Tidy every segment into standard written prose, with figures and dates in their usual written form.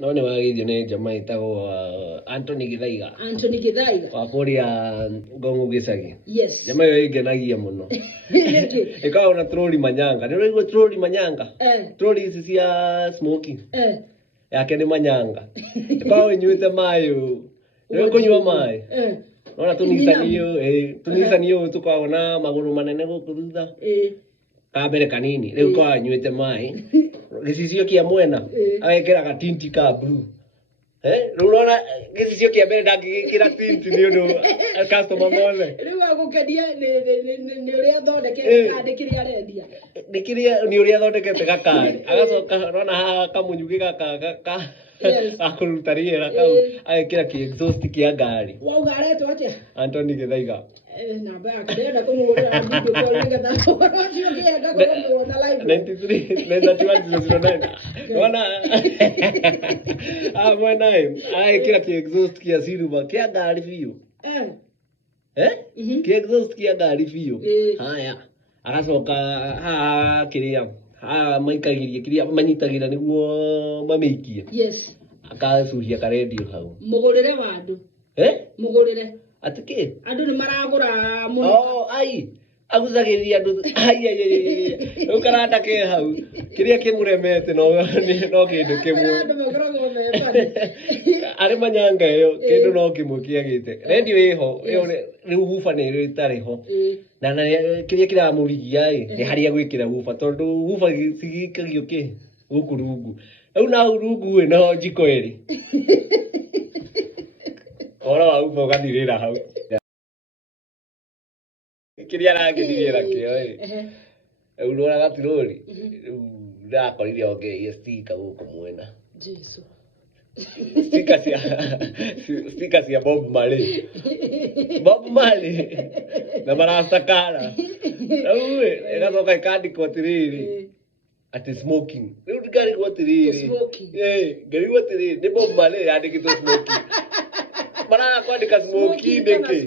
no nĩ wagithio nĩ njama ĩtagwo Anthony Githaiga. Anthony Githaiga. Wa kũrĩa Ngong'o gĩcagi. Yes. Njama ĩyo ĩngenagia mũno. Ĩkoragwo na Trolley manyanga. Nĩ ũraigua Trolley manyanga? Trolley ici cia smoking. Yake nĩ manyanga. Ĩkoragwo ĩnyuĩte maĩ ũũ. Nĩ ũkũnyua maĩ? Ona tũnicanio tũkoragwo na magũrũ manene gũkũ thutha. Kambere kanini rĩu kwa nyuĩte maĩ gĩcicio kĩa mwena agekĩra gatinti ka blue rĩu ũrona gĩcicio kĩa mbere ndangĩgĩkĩra tinti nĩ ũndũ customer mothe rĩu agũkenia nĩ ũrĩa athondekete kandi kĩrĩa arendia nĩ ũrĩa athondekete gakari agacoka ũrona haha kamunyuki gaka akũruta rĩera kau agekĩra kĩ exhaust kĩa ngari wauga aretwo atĩa Anthony Githaiga namba yake ndĩrenda kũmũhũrĩra video call nĩgetha ũhoro ũcio ũngĩenda kũmũona live 93 wana mwena agekĩra kĩ exhaust kĩa silver kĩa ngari biũ kĩ exhaust kĩa ngari biũ haya agacoka haha kĩrĩa maikagĩria kĩrĩa manyitagĩra nĩguo mamĩikie yes akacuria karendio hau mũgũrĩre wa andũ mũgũrĩre atĩ kĩ andũ nĩ maragũra mũno ai agucagĩrĩria andũ rĩu karanda ke hau kĩrĩa kĩmũremete no kĩndũ kĩmwe arĩ manyanga ĩyo kĩndũ no kĩmwe kĩagĩte redio ĩho rĩu huba nĩrĩo ĩtarĩ ho na kĩrĩa kĩramũrigia nĩ harĩa gwĩkĩra huba tondũ huba cigikagio kĩ gũkũ rungu rĩu nahau rungu no njiko ĩrĩ ũhoro wa huba ũgathirĩra hau kĩrĩa arangenirie nakĩo rĩu nĩwonaga Trolley rĩu ndĩrakorire ongereire sticker gũkũ mwena Jesu sticker cia Bob Marley na marastakara rĩu ĩgacoka ĩkandĩkwo atĩrĩrĩ atĩ smoking rĩu ngarigwo atĩrĩrĩ ngarigwo atĩrĩrĩ nĩ Bob Marley yandĩkĩtwo smoking marakwandĩka smoking nĩkĩ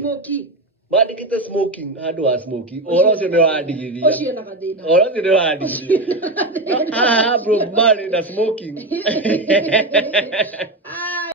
mandĩkĩte smoking handũ wa smoking ũhoro ũcio nĩ wandigithia ũhoro ũcio nĩ wandigithia Bob Marley na smoking